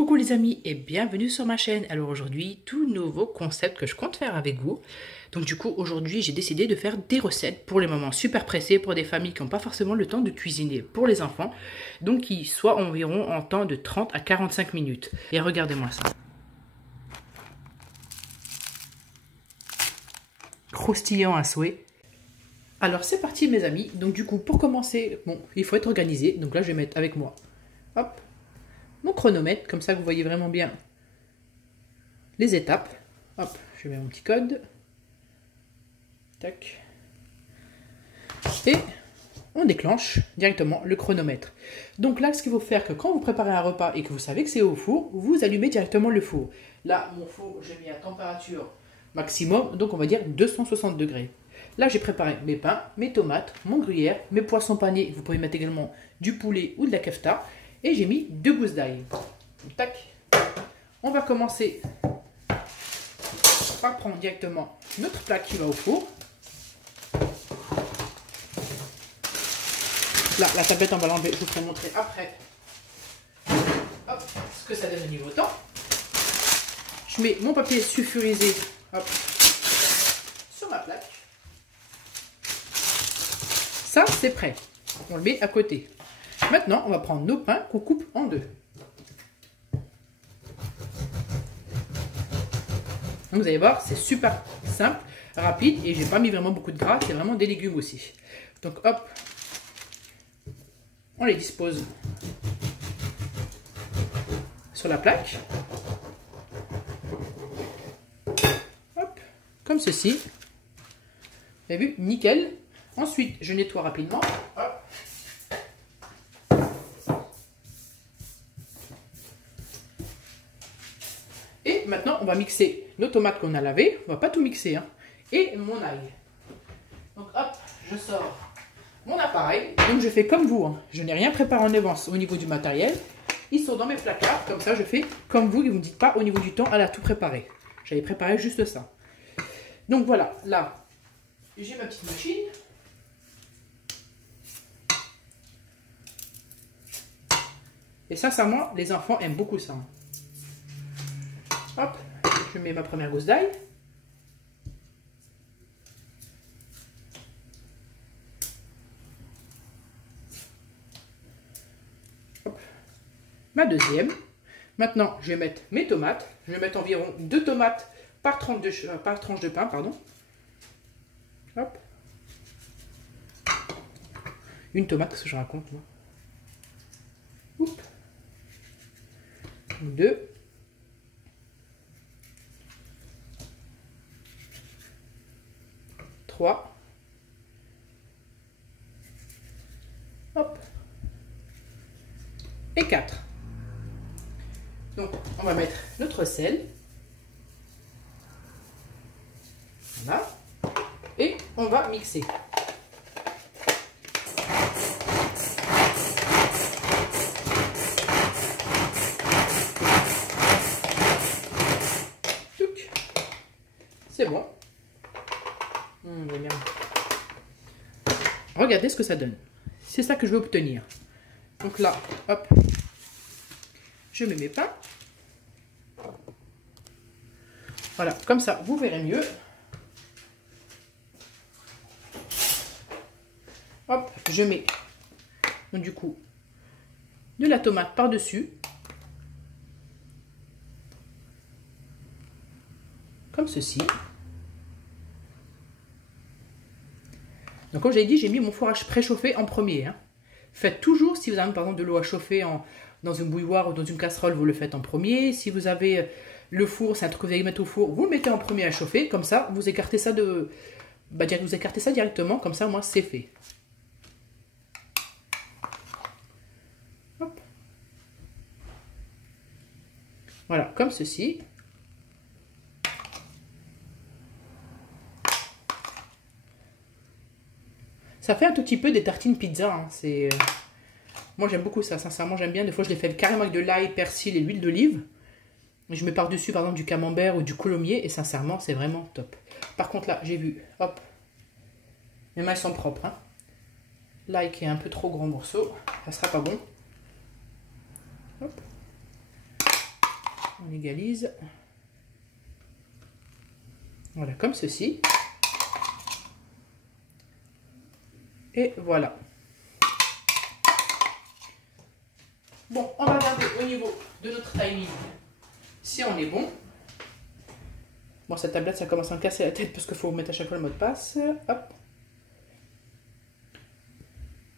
Coucou les amis et bienvenue sur ma chaîne. Alors aujourd'hui, tout nouveau concept que je compte faire avec vous. Donc du coup, aujourd'hui, j'ai décidé de faire des recettes pour les moments super pressés, pour des familles qui n'ont pas forcément le temps de cuisiner pour les enfants. Donc qui soit environ en temps de 30 à 45 minutes. Et regardez-moi ça. Croustillant à souhait. Alors c'est parti mes amis. Donc du coup, pour commencer, bon, il faut être organisé. Donc là, je vais mettre avec moi, hop, mon chronomètre, comme ça vous voyez vraiment bien les étapes. Hop, je mets mon petit code. Tac. Et on déclenche directement le chronomètre. Donc là, ce qu'il faut faire, que quand vous préparez un repas et que vous savez que c'est au four, vous allumez directement le four. Là, mon four, j'ai mis à température maximum, donc on va dire 260 degrés. Là, j'ai préparé mes pains, mes tomates, mon gruyère, mes poissons panés. Vous pouvez mettre également du poulet ou de la kefta. Et j'ai mis 2 gousses d'ail. Tac. On va commencer par prendre directement notre plat qui va au four. Là, la tablette, on va l'enlever. Je vous ferai montrer après hop, ce que ça donne au niveau temps. Je mets mon papier sulfurisé hop, sur ma plaque. Ça, c'est prêt. On le met à côté. Maintenant, on va prendre nos pains qu'on coupe en deux. Donc, vous allez voir, c'est super simple, rapide et j'ai pas mis vraiment beaucoup de gras, c'est vraiment des légumes aussi. Donc, hop, on les dispose sur la plaque. Hop, comme ceci. Vous avez vu, nickel. Ensuite, je nettoie rapidement. Hop. Et maintenant, on va mixer nos tomates qu'on a lavées. On va pas tout mixer, hein. Et mon ail. Donc hop, je sors mon appareil. Donc je fais comme vous, hein. Je n'ai rien préparé en avance au niveau du matériel. Ils sont dans mes placards. Comme ça, je fais comme vous. Et vous ne me dites pas au niveau du temps, elle a tout préparé. J'avais préparé juste ça. Donc voilà, là, j'ai ma petite machine. Et sincèrement, les enfants aiment beaucoup ça. Hop, je mets ma première gousse d'ail. Ma deuxième. Maintenant, je vais mettre mes tomates. Je vais mettre environ 2 tomates par tranche de pain, pardon. Hop. Une tomate, qu'est-ce que je raconte, moi. Oups. 2. 3. Hop. Et 4. Donc, on va mettre notre sel. Voilà. Et on va mixer. C'est bon. Regardez ce que ça donne. C'est ça que je veux obtenir. Donc là, hop, je mets mes pains. Voilà, comme ça, vous verrez mieux. Hop, je mets donc, du coup de la tomate par-dessus. Comme ceci. Donc comme j'ai dit, j'ai mis mon four à préchauffer en premier. Hein. Faites toujours, si vous avez par exemple de l'eau à chauffer dans une bouilloire ou dans une casserole, vous le faites en premier. Si vous avez le four, c'est un truc que vous allez mettre au four, vous le mettez en premier à chauffer. Comme ça, vous écartez ça vous écartez ça directement, comme ça, moi, c'est fait. Hop. Voilà, comme ceci. Ça fait un tout petit peu des tartines pizza. Hein. Moi, j'aime beaucoup ça. Sincèrement, j'aime bien. Des fois, je les fais carrément avec de l'ail, persil et l'huile d'olive. Je mets par-dessus, par exemple, du camembert ou du coulommiers. Et sincèrement, c'est vraiment top. Par contre, là, j'ai vu. Hop. Mes mains sont propres. Hein. L'ail qui est un peu trop gros morceau. Ça sera pas bon. Hop. On égalise. Voilà, comme ceci. Et voilà. Bon, on va regarder au niveau de notre timing si on est bon. Bon, cette tablette, ça commence à me casser la tête parce qu'il faut mettre à chaque fois le mot de passe. Hop.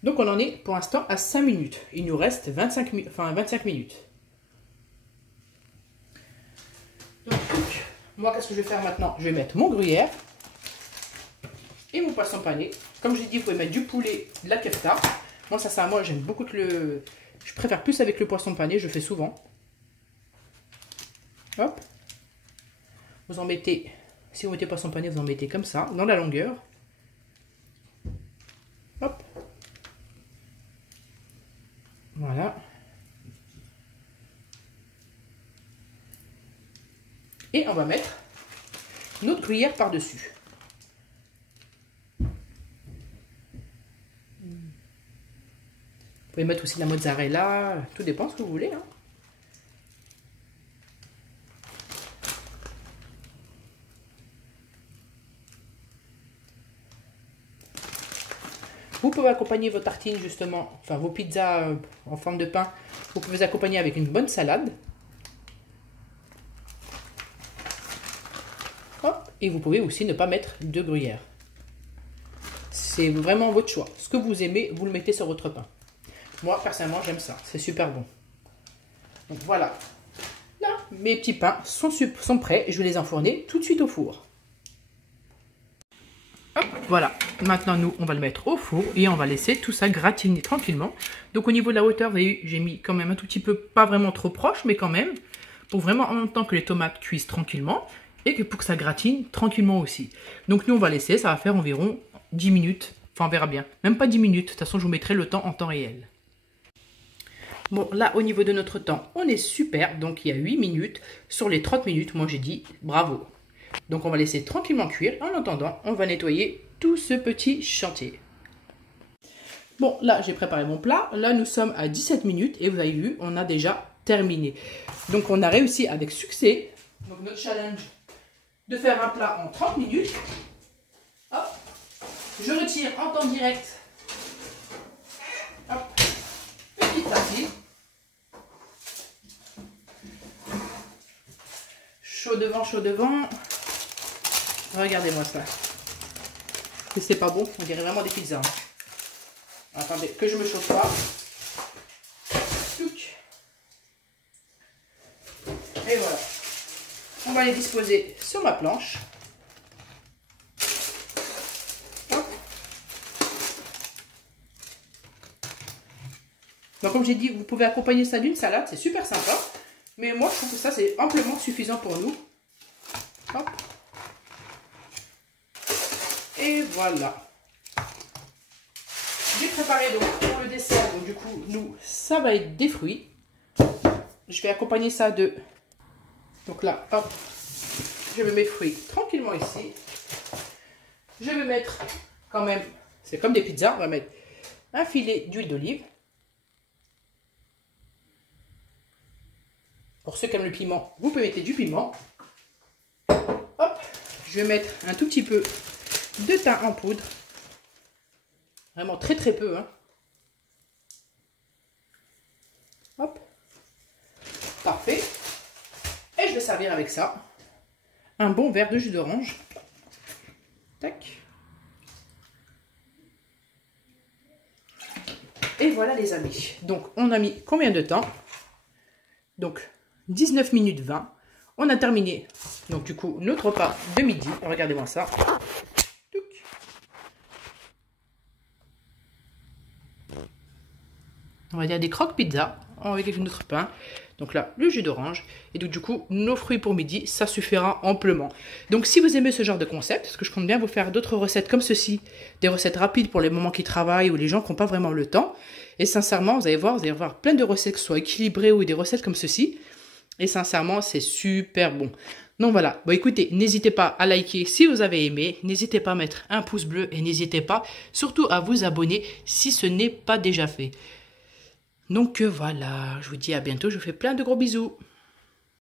Donc, on en est pour l'instant à 5 minutes. Il nous reste 25 minutes. Donc, moi, qu'est-ce que je vais faire maintenant? Je vais mettre mon gruyère et mon poisson pané. Comme je l'ai dit, vous pouvez mettre du poulet, de la kefta. Moi, ça, moi, j'aime beaucoup le... Je préfère plus avec le poisson pané, je fais souvent. Hop. Vous en mettez, si vous mettez poisson pané, vous en mettez comme ça, dans la longueur. Hop. Voilà. Et on va mettre notre gruyère par-dessus. Vous pouvez mettre aussi de la mozzarella, tout dépend ce que vous voulez. Hein. Vous pouvez accompagner vos tartines justement, enfin vos pizzas en forme de pain, vous pouvez les accompagner avec une bonne salade. Hop, et vous pouvez aussi ne pas mettre de gruyère. C'est vraiment votre choix. Ce que vous aimez, vous le mettez sur votre pain. Moi, personnellement, j'aime ça. C'est super bon. Donc voilà. Là, mes petits pains sont prêts. Je vais les enfourner tout de suite au four. Hop, voilà. Maintenant, nous, on va le mettre au four et on va laisser tout ça gratiner tranquillement. Donc, au niveau de la hauteur, vous avez vu, j'ai mis quand même un tout petit peu, pas vraiment trop proche, mais quand même, pour vraiment en même temps que les tomates cuisent tranquillement et que pour que ça gratine tranquillement aussi. Donc, nous, on va laisser, ça va faire environ 10 minutes. Enfin, on verra bien. Même pas 10 minutes. De toute façon, je vous mettrai le temps en temps réel. Bon, là, au niveau de notre temps, on est super. Donc, il y a 8 minutes. Sur les 30 minutes, moi, j'ai dit bravo. Donc, on va laisser tranquillement cuire. En attendant, on va nettoyer tout ce petit chantier. Bon, là, j'ai préparé mon plat. Là, nous sommes à 17 minutes. Et vous avez vu, on a déjà terminé. Donc, on a réussi avec succès. Donc, notre challenge de faire un plat en 30 minutes. Hop. Je retire en temps direct. Hop. Petite partie. Chaud devant, chaud devant. Regardez-moi ça. Et c'est pas bon, on dirait vraiment des pizzas. Attendez, que je me chauffe pas. Et voilà. On va les disposer sur ma planche. Hop. Donc comme j'ai dit, vous pouvez accompagner ça d'une salade, c'est super sympa. Mais moi, je trouve que ça, c'est amplement suffisant pour nous. Hop. Et voilà. J'ai préparé donc pour le dessert, donc du coup, nous, ça va être des fruits. Je vais accompagner ça de... Donc là, hop, je mets mes fruits tranquillement ici. Je vais mettre quand même, c'est comme des pizzas, on va mettre un filet d'huile d'olive. Pour ceux qui aiment le piment, vous pouvez mettre du piment. Hop, je vais mettre un tout petit peu de thym en poudre. Vraiment très très peu. Hein. Hop. Parfait. Et je vais servir avec ça un bon verre de jus d'orange. Tac. Et voilà les amis. Donc on a mis combien de temps? Donc 19 minutes 20. On a terminé. Donc du coup notre repas de midi. Regardez-moi ça. On va dire des croque pizza avec notre pain. Donc là, le jus d'orange. Et donc du coup, nos fruits pour midi, ça suffira amplement. Donc si vous aimez ce genre de concept, parce que je compte bien vous faire d'autres recettes comme ceci, des recettes rapides pour les moments qui travaillent ou les gens qui n'ont pas vraiment le temps. Et sincèrement, vous allez voir plein de recettes qui soient équilibrées ou des recettes comme ceci. Et sincèrement, c'est super bon. Donc voilà, bon écoutez, n'hésitez pas à liker si vous avez aimé, n'hésitez pas à mettre un pouce bleu et n'hésitez pas surtout à vous abonner si ce n'est pas déjà fait. Donc voilà, je vous dis à bientôt, je vous fais plein de gros bisous.